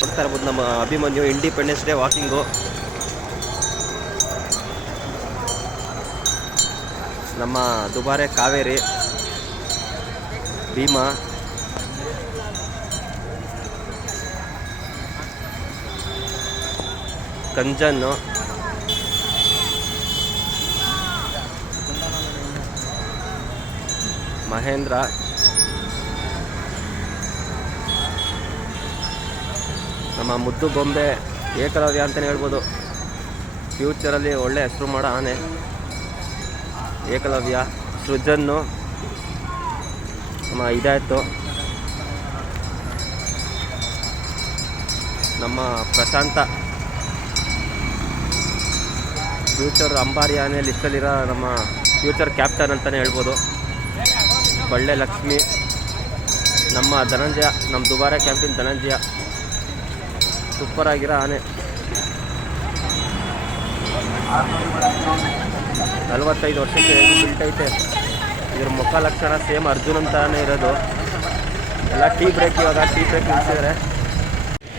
ನೋಡ್ತಾ ಇರ್ಬೋದು ನಮ್ಮ ಅಭಿಮನ್ಯು ಇಂಡಿಪೆಂಡೆನ್ಸ್ ಡೇ ವಾಕಿಂಗು. ನಮ್ಮ ದುಬಾರೆ ಕಾವೇರಿ, ಭೀಮಾ, ಕಂಜನ್ನು, ಮಹೇಂದ್ರ, ನಮ್ಮ ಮುದ್ದು ಗೊಂಬೆ ಏಕಲವ್ಯ ಅಂತಲೇ ಹೇಳ್ಬೋದು. ಫ್ಯೂಚರಲ್ಲಿ ಒಳ್ಳೆ ಹೆಸರು ಮಾಡೋ ಆನೆ ಏಕಲವ್ಯ. ಸೃಜನ್ನು, ನಮ್ಮ ಇದಾಯಿತು ನಮ್ಮ ಪ್ರಶಾಂತ, ಫ್ಯೂಚರ್ ಅಂಬಾರಿ ಆನೆ ಲಿಸ್ಟಲ್ಲಿರೋ ನಮ್ಮ ಫ್ಯೂಚರ್ ಕ್ಯಾಪ್ಟನ್ ಅಂತಲೇ ಹೇಳ್ಬೋದು. ಬಳ್ಳೆ ಲಕ್ಷ್ಮಿ, ನಮ್ಮ ಧನಂಜಯ, ನಮ್ಮ ದುಬಾರೆ ಕ್ಯಾಂಪಿನ ಧನಂಜಯ, ಸೂಪರ್ ಆಗಿರೋ ಆನೆ. 45 ವರ್ಷಕ್ಕೆ ಬಿಲ್ಟ್ ಐತೆ. ಇದ್ರ ಮುಖ ಲಕ್ಷಣ ಸೇಮ್ ಅರ್ಜುನ್ ಅಂತಾನೆ ಇರೋದು. ಎಲ್ಲ ಟೀ ಬ್ರೇಕ್, ಇವಾಗ ಟೀ ಬ್ರೇಕ್ ನಿಲ್ಸಿದ್ದಾರೆ.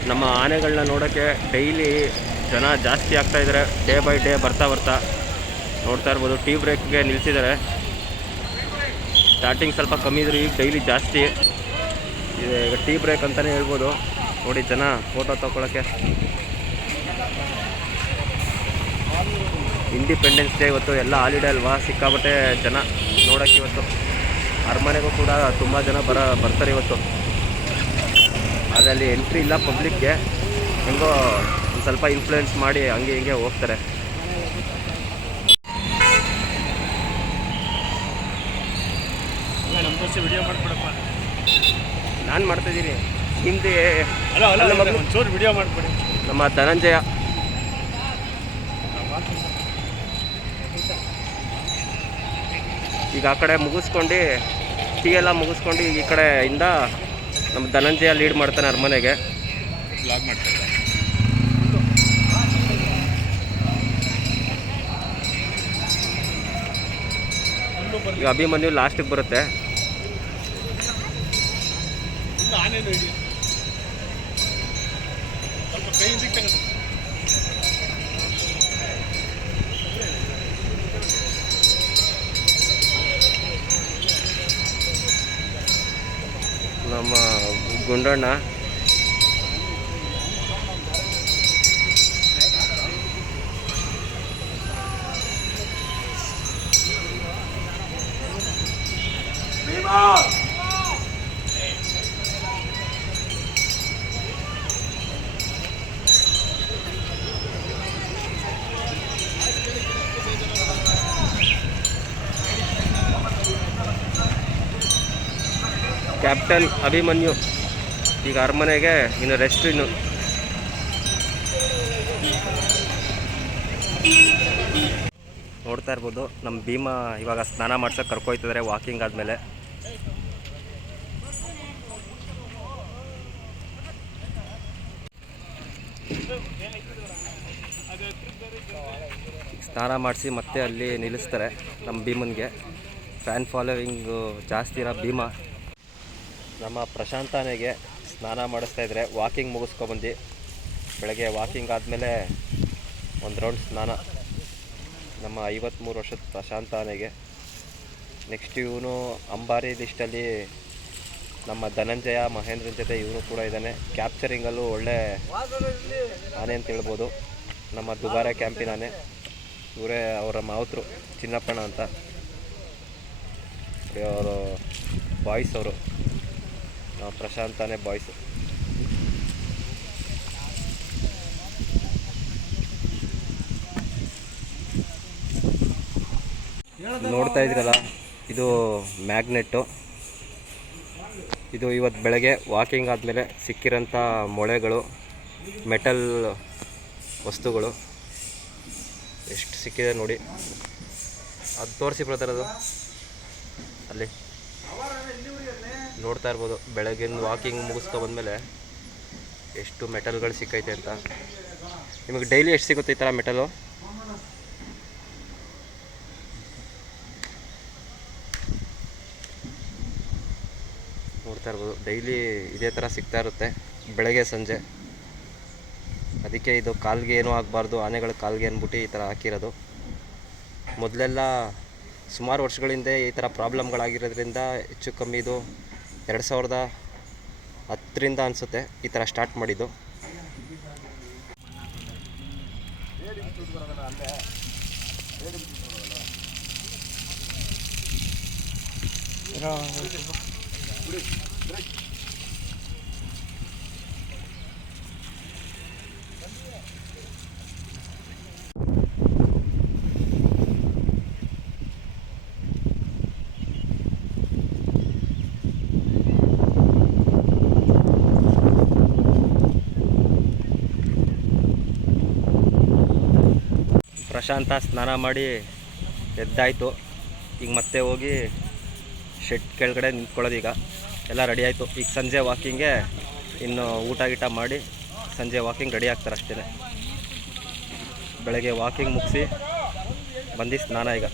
ನಮ್ಮ ಆನೆಗಳನ್ನ ನೋಡೋಕ್ಕೆ ಡೈಲಿ ಜನ ಜಾಸ್ತಿ ಆಗ್ತಾಯಿದ್ದಾರೆ. ಡೇ ಬೈ ಡೇ ಬರ್ತಾ ನೋಡ್ತಾ ಇರ್ಬೋದು. ಟೀ ಬ್ರೇಕ್ಗೆ ನಿಲ್ಸಿದ್ದಾರೆ. ಸ್ಟಾರ್ಟಿಂಗ್ ಸ್ವಲ್ಪ ಕಮ್ಮಿ ಇದ್ರು, ಈಗ ಡೈಲಿ ಜಾಸ್ತಿ ಇದೆ. ಈಗ ಟೀ ಬ್ರೇಕ್ ಅಂತಲೇ ಹೇಳ್ಬೋದು. ನೋಡಿ ಜನ ಫೋಟೋ ತೊಗೊಳಕ್ಕೆ. ಇಂಡಿಪೆಂಡೆನ್ಸ್ ಡೇ ಇವತ್ತು, ಎಲ್ಲ ಹಾಲಿಡೇ ಅಲ್ವಾ, ಸಿಕ್ಕಾಬಟ್ಟೆ ಜನ ನೋಡೋಕ್ಕೆ. ಇವತ್ತು ಅರಮನೆಗೂ ಕೂಡ ತುಂಬ ಜನ ಬರ್ತಾರೆ ಇವತ್ತು. ಅದರಲ್ಲಿ ಎಂಟ್ರಿ ಇಲ್ಲ ಪಬ್ಲಿಕ್ಗೆ, ಹೆಂಗೋ ಒಂದು ಸ್ವಲ್ಪ ಇನ್ಫ್ಲೂಯೆನ್ಸ್ ಮಾಡಿ ಹಂಗೆ ಹಿಂಗೆ ಹೋಗ್ತಾರೆ. ವಿಡಿಯೋ ಮಾಡ್ಕೊಡಪ್ಪ. ನಾನು ಮಾಡ್ತಾಯಿದ್ದೀನಿ. ಹಿಂದೆ ಒಂಚೂರು ವಿಡಿಯೋ ಮಾಡಿಕೊಡಿ. ನಮ್ಮ ಧನಂಜಯ ಈಗ ಆ ಕಡೆ ಮುಗಿಸ್ಕೊಂಡು, ಟೀ ಎಲ್ಲ ಮುಗಿಸ್ಕೊಂಡು ಈ ಕಡೆಯಿಂದ ನಮ್ಮ ಧನಂಜಯ ಲೀಡ್ ಮಾಡ್ತಾನೆ ಅರಮನೆಗೆ. ಬ್ಲಾಗ್ ಮಾಡ್ತಾರೆ. ಈಗ ಅಭಿಮನ್ಯು ಲಾಸ್ಟಿಗೆ ಬರುತ್ತೆ. ನಮ್ಮ ಗುಂಡಣ್ಣ, ಕ್ಯಾಪ್ಟನ್ ಅಭಿಮನ್ಯು ಈಗ ಅರಮನೆಗೆ ಇನ್ನು ರೆಸ್ಟ್. ಇನ್ನು ನೋಡ್ತಾ ಇರ್ಬೋದು ನಮ್ಮ ಭೀಮಾ ಇವಾಗ ಸ್ನಾನ ಮಾಡ್ಸೋಕೆ ಕರ್ಕೊಯ್ತಿದ್ದಾರೆ ವಾಕಿಂಗ್ ಆದಮೇಲೆ. ಸ್ನಾನ ಮಾಡಿಸಿ ಮತ್ತೆ ಅಲ್ಲಿ ನಿಲ್ಲಿಸ್ತಾರೆ ನಮ್ಮ ಭೀಮನ್ಗೆ. ಫ್ಯಾನ್ ಫಾಲೋವಿಂಗು ಜಾಸ್ತಿ ಇರೋ ಭೀಮಾ. ನಮ್ಮ ಪ್ರಶಾಂತನಿಗೆ ಸ್ನಾನ ಮಾಡಿಸ್ತಾಯಿದ್ರೆ ವಾಕಿಂಗ್ ಮುಗಿಸ್ಕೊಬಂದು. ಬೆಳಗ್ಗೆ ವಾಕಿಂಗ್ ಆದಮೇಲೆ ಒಂದು ರೌಂಡ್ ಸ್ನಾನ ನಮ್ಮ 53 ವರ್ಷದ ಪ್ರಶಾಂತನಿಗೆ. ನೆಕ್ಸ್ಟ್ ಇವನು ಅಂಬಾರಿ ಲಿಸ್ಟಲ್ಲಿ ನಮ್ಮ ಧನಂಜಯ ಮಹೇಂದ್ರನ ಜೊತೆ ಇವನು ಕೂಡ ಇದ್ದಾನೆ. ಕ್ಯಾಪ್ಚರಿಂಗಲ್ಲೂ ಒಳ್ಳೆ ಆನೆ ಅಂತ ಹೇಳ್ಬೋದು. ನಮ್ಮ ದುಬಾರೆ ಕ್ಯಾಂಪಿನ ಆನೆ. ಇವರೇ ಅವರ ಮಾವತರು ಚಿನ್ನಪ್ಪಣ್ಣ ಅಂತ. ಅವರು ಬಾಯ್ಸ್, ಅವರು ಪ್ರಶಾಂತನೇ ಬಾಯ್ಸು. ನೋಡ್ತಾ ಇದ್ದೀರಲ್ಲ, ಇದು ಮ್ಯಾಗ್ನೆಟ್ಟು. ಇದು ಇವತ್ತು ಬೆಳಗ್ಗೆ ವಾಕಿಂಗ್ ಆದಮೇಲೆ ಸಿಕ್ಕಿರೋಂಥ ಮೊಳೆಗಳು, ಮೆಟಲ್ ವಸ್ತುಗಳು ಎಷ್ಟು ಸಿಕ್ಕಿದೆ ನೋಡಿ. ಅದು ತೋರಿಸಿ ಬ್ರದರ್, ಅದು ಅಲ್ಲಿ ನೋಡ್ತಾ ಇರ್ಬೋದು. ಬೆಳಗಿನ ವಾಕಿಂಗ್ ಮುಗಿಸ್ಕೊಬಂದ್ಮೇಲೆ ಎಷ್ಟು ಮೆಟಲ್ಗಳು ಸಿಕ್ಕೈತೆ ಅಂತ. ನಿಮಗೆ ಡೈಲಿ ಎಷ್ಟು ಸಿಗುತ್ತೆ ಈ ಥರ ಮೆಟಲು? ನೋಡ್ತಾ ಇರ್ಬೋದು, ಡೈಲಿ ಇದೇ ಥರ ಸಿಗ್ತಾ ಇರುತ್ತೆ ಬೆಳಗ್ಗೆ ಸಂಜೆ. ಅದಕ್ಕೆ ಇದು ಕಾಲಿಗೆ ಏನೂ ಆಗಬಾರ್ದು, ಆನೆಗಳ ಕಾಲಿಗೆ ಅಂದ್ಬಿಟ್ಟು ಈ ಥರ ಹಾಕಿರೋದು. ಮೊದಲೆಲ್ಲ ಸುಮಾರು ವರ್ಷಗಳಿಂದ ಈ ಥರ ಪ್ರಾಬ್ಲಮ್ಗಳಾಗಿರೋದ್ರಿಂದ ಹೆಚ್ಚು ಕಮ್ಮಿ ಇದು 2010ರಿಂದ ಅನಿಸುತ್ತೆ ಈ ಥರ ಸ್ಟಾರ್ಟ್ ಮಾಡಿದ್ದು. ಪ್ರಶಾಂತ ಸ್ನಾನ ಮಾಡಿ ಎದ್ದಾಯಿತು. ಈಗ ಮತ್ತೆ ಹೋಗಿ ಶೆಡ್ ಕೆಳಗಡೆ ನಿಂತ್ಕೊಳ್ಳೋದು. ಈಗ ಎಲ್ಲ ರೆಡಿ ಆಯಿತು. ಈಗ ಸಂಜೆ ವಾಕಿಂಗ್ಗೆ ಇನ್ನು ಊಟ ಗೀಟ ಮಾಡಿ ಸಂಜೆ ವಾಕಿಂಗ್ ರೆಡಿ ಆಗ್ತಾರೆ ಅಷ್ಟೇ. ಬೆಳಗ್ಗೆ ವಾಕಿಂಗ್ ಮುಗಿಸಿ ಬಂದು ಸ್ನಾನ ಈಗ.